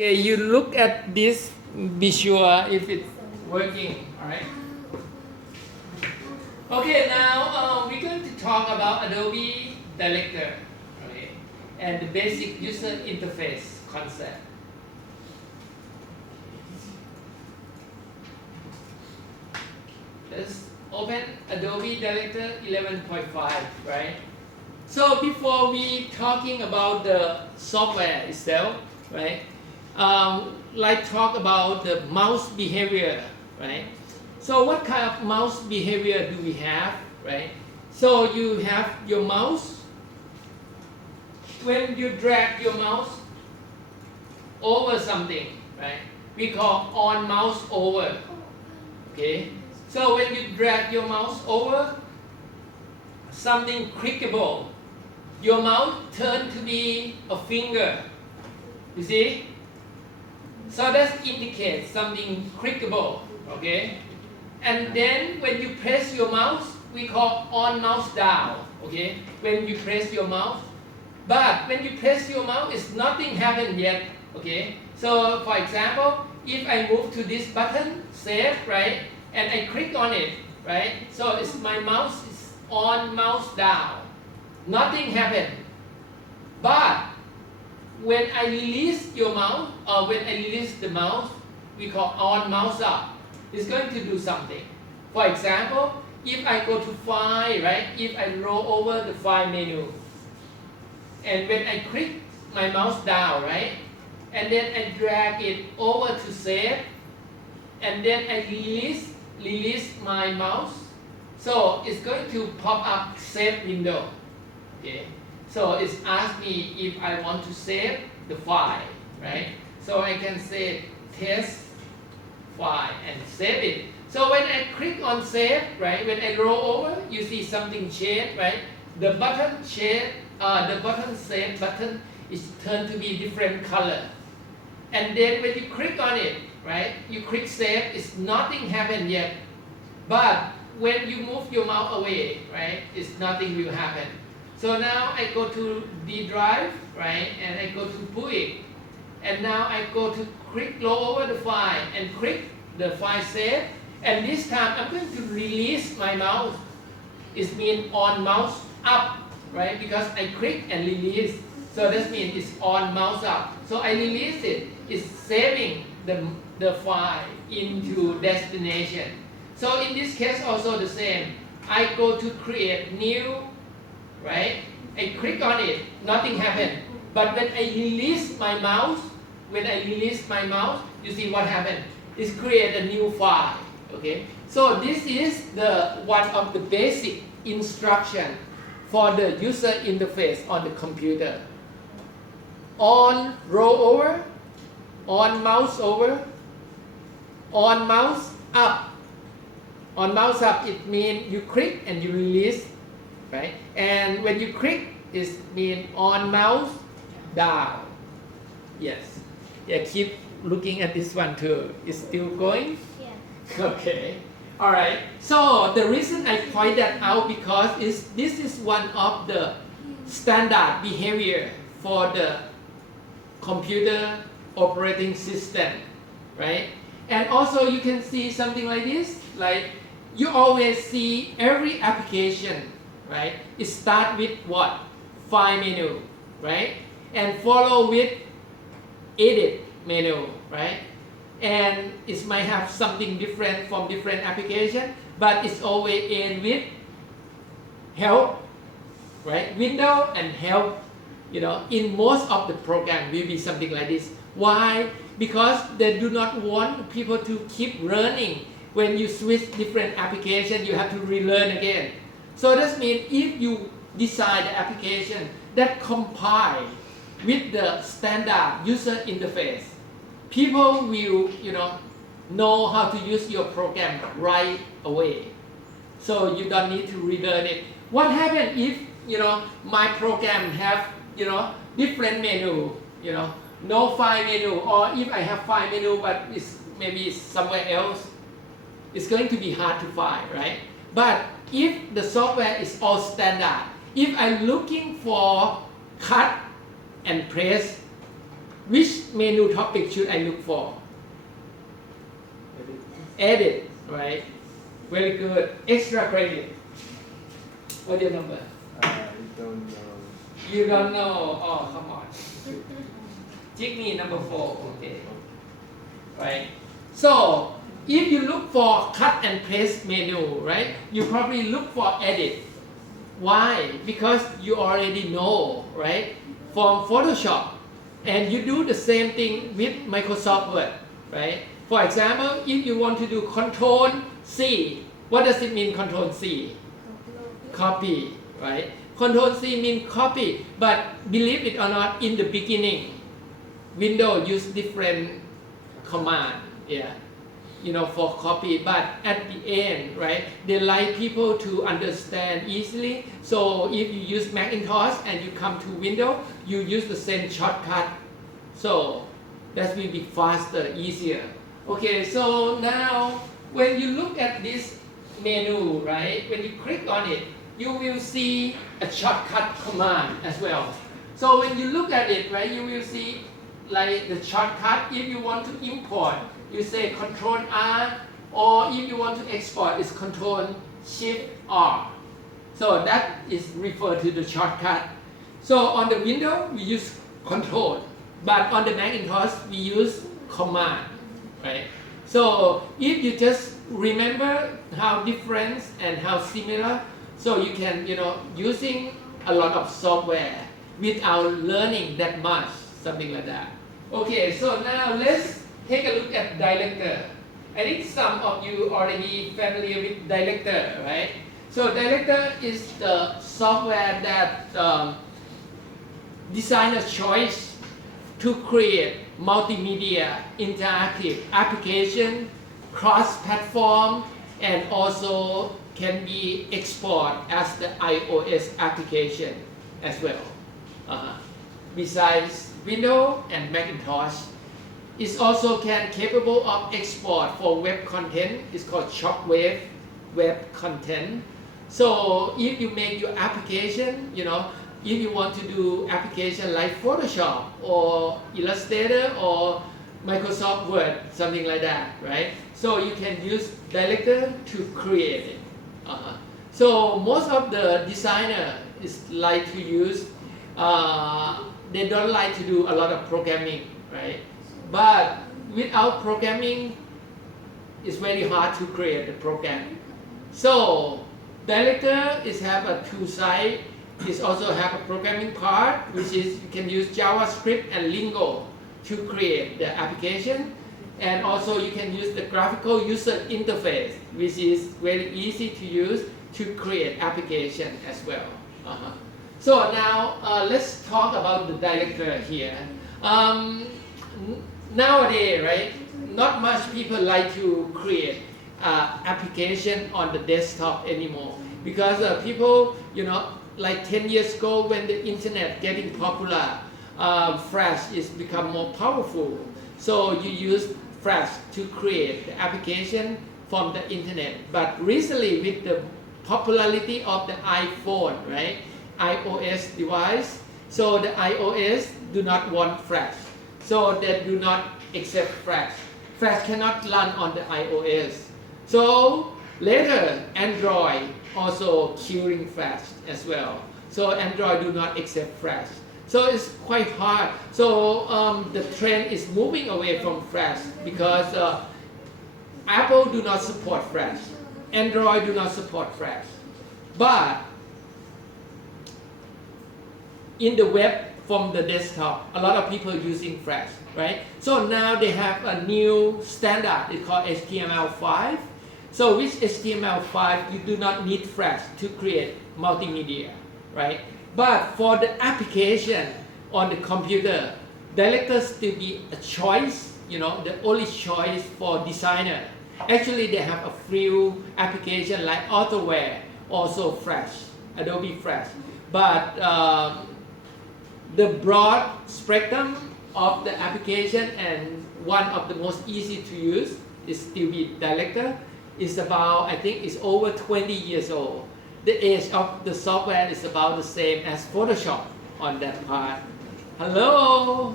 Okay, you look at this, be sure if it's working, alright? Okay, now we're going to talk about Adobe Director, okay, and the basic user interface concept. Let's open Adobe Director 11.5, right? So before we talking about the software itself, right? Like talk about the mouse behavior, right? So what kind of mouse behavior do we have, right? So you have your mouse. When you drag your mouse over something, right? We call on mouse over, okay? So when you drag your mouse over something clickable, your mouse turn to be a finger, you see? So that indicates something clickable, okay? And then when you press your mouse, we call on mouse down, okay? When you press your mouse. But when you press your mouse, it's nothing happened yet, okay? So for example, if I move to this button, save, right? And I click on it, right? So it's my mouse is on mouse down. Nothing happened. But when I release your mouse, or when I release the mouse, we call on mouse up. It's going to do something. For example, if I go to File, right? If I roll over the File menu, and when I click my mouse down, right? And then I drag it over to Save, and then I release my mouse. So it's going to pop up Save window. Okay. So it's asked me if I want to save the file, right? So I can say test file and save it. So when I click on save, right? When I roll over, you see something change, right? The button change, the button save button is turned to be different color. And then when you click on it, right? You click save, it's nothing happened yet. But when you move your mouse away, right? It's nothing will happen. So now I go to the drive, right? And I go to Build. And now I go to click roll over the file and click the file save. And this time I'm going to release my mouse. It means on mouse up, right? Because I click and release. So that means it's on mouse up. So I release it. It's saving the file into destination. So in this case also the same. I go to create new, right? I click on it, nothing happened. But when I release my mouse, you see what happened? It's create a new file, okay? So this is the one of the basic instruction for the user interface on the computer. On roll over, on mouse over, on mouse up. On mouse up, it means you click and you release, right? And when you click, it means on mouse down. Yes. Yeah, keep looking at this one too. It's still going? Yeah. Okay. All right. So the reason I point that out because this is one of the standard behavior for the computer operating system, right? And also you can see something like this, like you always see every application, right? It starts with what? File menu, right? And follow with edit menu, right? And it might have something different from different application, but it's always end with help, right? Window and help, you know, in most of the program will be something like this. Why? Because they do not want people to keep learning. When you switch different application, you have to relearn again. So that means if you design the application that compile with the standard user interface, people will, know how to use your program right away. So you don't need to relearn it. What happens if, my program have, different menu, no file menu, or if I have file menu but maybe it's somewhere else, it's going to be hard to find, right? But if the software is all standard, if I'm looking for cut and press, Which menu topic should I look for? Edit, right? Very good. Extra credit. What's your number? I don't know. You don't know? Oh, come on. Jigme number 4. Okay. Right. So if you look for cut and paste menu, right? You probably look for edit. Why? Because you already know, right? From Photoshop, and you do the same thing with Microsoft Word, right? For example, if you want to do Control C, what does it mean Control C? Copy, right? Control C means copy, but believe it or not, in the beginning, Windows use different command, yeah, for copy. But at the end, right, they like people to understand easily. So if you use Macintosh and you come to Windows, you use the same shortcut. So that will be faster, easier. Okay, so now when you look at this menu, right, when you click on it, you will see a shortcut command as well. So when you look at it, right, you will see like the shortcut. If you want to import, you say Control R, or if you want to export, it's Control Shift R. So that is referred to the shortcut. So on the Windows, we use Control, but on the Macintosh, we use Command, right? So if you just remember how different and how similar, so you can, using a lot of software without learning that much, something like that. Okay, so now let's take a look at Director. I think some of you already familiar with Director, right? So Director is the software that designer choice to create multimedia, interactive application, cross-platform, and also can be exported as the iOS application as well. Besides Windows and Macintosh, it also capable of export for web content. It's called Shockwave web content. So if you make your application, if you want to do application like Photoshop or Illustrator or Microsoft Word, something like that, right? So you can use Director to create it. So most of the designer is like to use, they don't like to do a lot of programming, right? But without programming, it's very hard to create the program. So Director is have a two side. It also have a programming part, which is you can use JavaScript and Lingo to create the application. And also you can use the graphical user interface, which is very easy to use to create application as well. So now let's talk about the Director here. Nowadays, right, not much people like to create application on the desktop anymore, because people, like 10 years ago when the internet getting popular, Flash is become more powerful. So you use Flash to create the application from the internet. But recently with the popularity of the iPhone, right, iOS device, so the iOS do not want Flash. So they do not accept Flash. Flash cannot run on the iOS. So later Android also killing Flash as well. So Android do not accept Flash. So it's quite hard. So the trend is moving away from Flash because Apple do not support Flash. Android do not support Flash. But in the web from the desktop, a lot of people using Flash, right? So now they have a new standard. It's called HTML5. So with HTML5, you do not need Flash to create multimedia, right? But for the application on the computer, Director still be a choice, the only choice for designer. Actually, they have a few applications like AutoWare, also Flash, Adobe Flash. But the broad spectrum of the application and one of the most easy to use is still be Director. It's about, I think it's over 20 years old. The age of the software is about the same as Photoshop on that part. Hello?